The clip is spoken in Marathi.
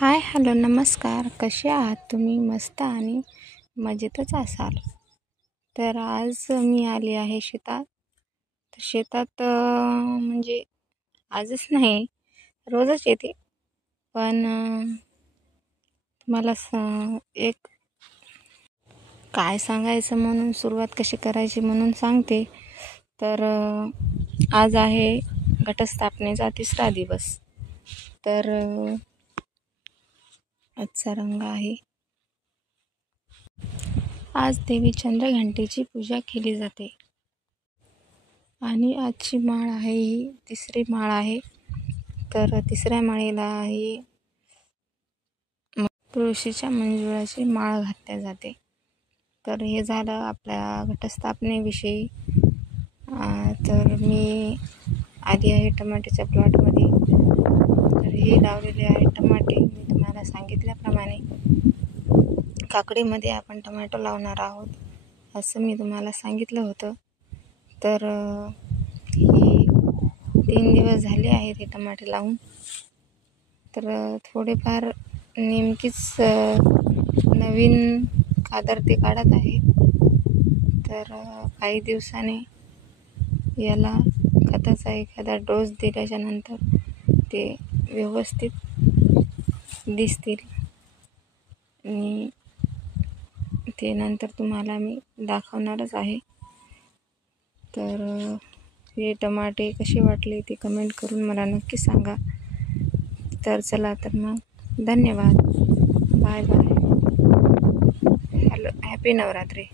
हाय हॅलो नमस्कार. कसे आहात तुम्ही? मस्त आणि मजेतच असाल. तर आज मी आली आहे शेतात. तर शेतात म्हणजे आजच नाही, रोजच येते. पण तुम्हाला एक काय सांगायचं म्हणून, सुरुवात कशी करायची म्हणून सांगते. तर आज आहे घटस्थापनेचा 3रा दिवस. तर आजचा रंग आहे. आज देवी चंद्रघंटेची पूजा केली जाते आणि आजची माळ आहे ही 3री माळ आहे. तर 3ऱ्या माळेला ही तुळशीच्या मंजुळाची माळ घातल्या जाते. तर हे झालं आपल्या घटस्थापनेविषयी. तर मी आली आहे टमाट्याच्या प्लॉटमध्ये. तर हे लावलेले आहे टमाटे. मी तुम्हाला सांगितल्याप्रमाणे काकडीमध्ये आपण टमाटो लावणार आहोत असं मी तुम्हाला सांगितलं होतं. तर हे 3 दिवस झाले आहेत हे टमाटे लावून. तर थोडेफार नेमकीच नवीन कादर ते काढत आहे. तर काही दिवसाने याला खताचा एखादा डोस दिल्याच्या नंतर ते व्यवस्थित दिसतील आणि ते नंतर तुम्हाला मी दाखवणारच आहे. तर हे टमाटे कसे वाटले ते कमेंट करून मला नक्की सांगा. तर चला तर मग धन्यवाद. Bye bye. Hello, happy Navratri.